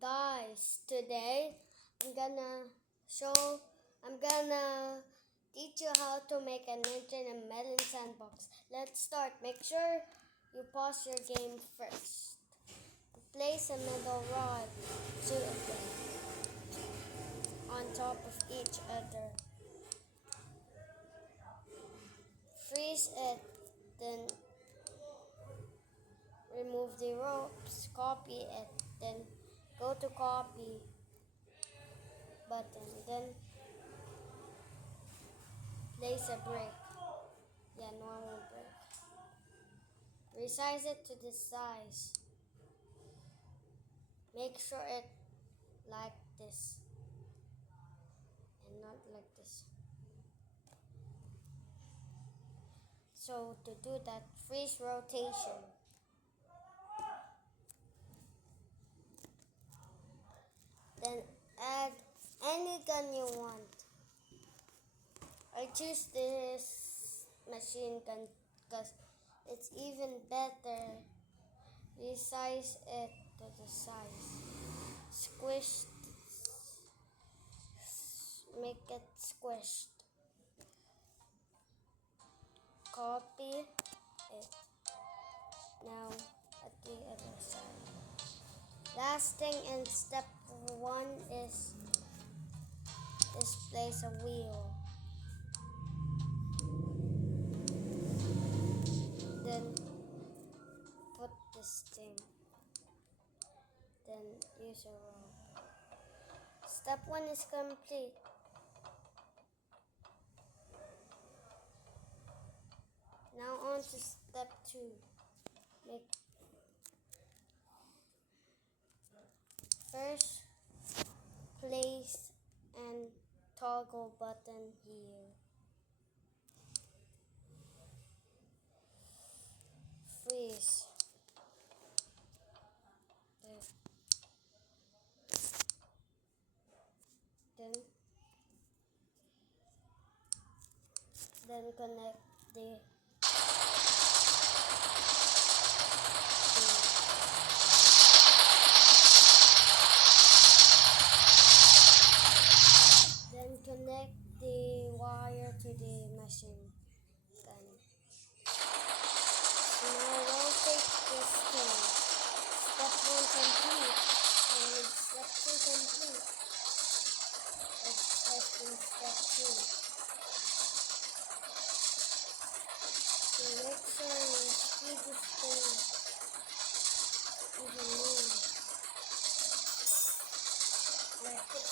Guys, today I'm gonna teach you how to make an engine in melon sandbox. Let's start. Make sure you pause your game first. Place a middle rod to on top of each other. Freeze it, then remove the ropes, copy it, then go to copy button, then place a brick. Normal brick. Resize it to this size. Make sure it like this and not like this. So to do that, freeze rotation. Then add any gun you want. I choose this machine gun because it's even better. Resize it to the size. Squish, make it squished. Copy it. Now at the other side. Last thing in step 1 is place a wheel. Then put this thing. Then use a rope. Step 1 is complete. Now on to step 2. First, place and toggle button here. Freeze. Then connect the connect the wire to the machine gun. Now rotate this thing. Step 1 complete. And with step 2 complete. Let's test in step 2. So make sure you speed this thing even more. Like this.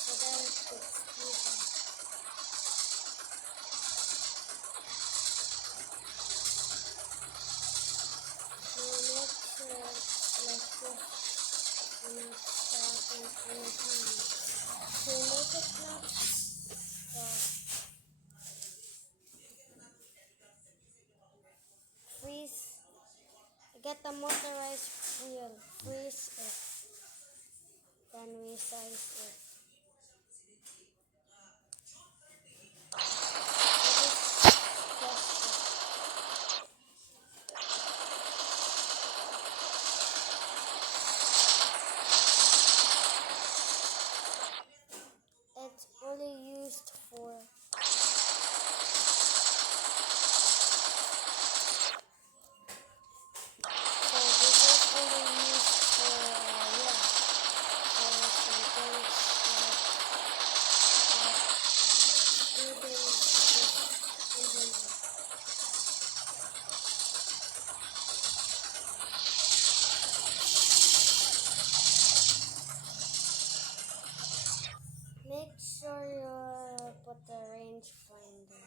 So that it gets smoother. Now make sure it's like this. And not stopping any time. To make it not stop. Freeze. Get the motorized wheel. Freeze it. Then resize it. It's only used for make sure you put the rangefinder.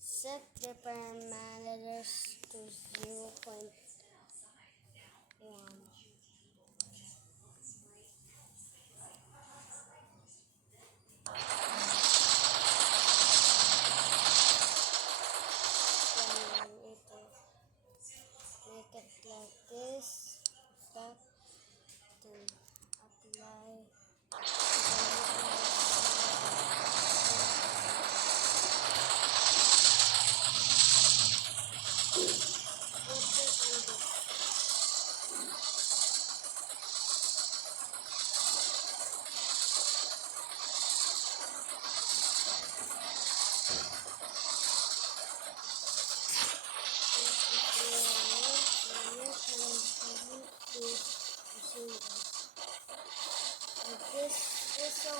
Set the parameters to 0.1. Make it like this. Stop. Then apply.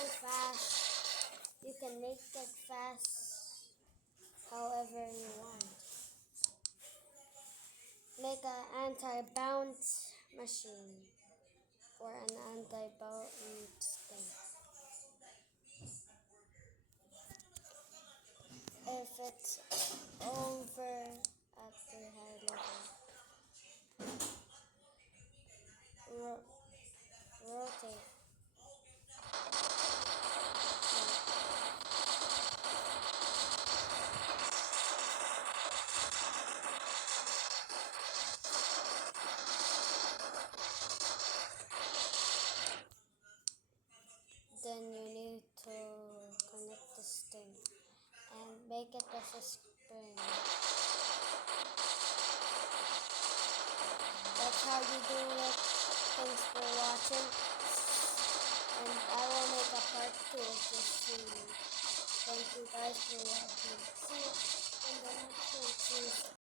fast. You can make it fast however you want. Make an anti-bounce machine or an anti-bounce thing. If it's over at the head level, rotate. Then you need to connect this thing and make it as a spring. That's how you do it. Thanks for watching. And I will make a part 2 of this series. Thank you guys for watching. See you in the next one.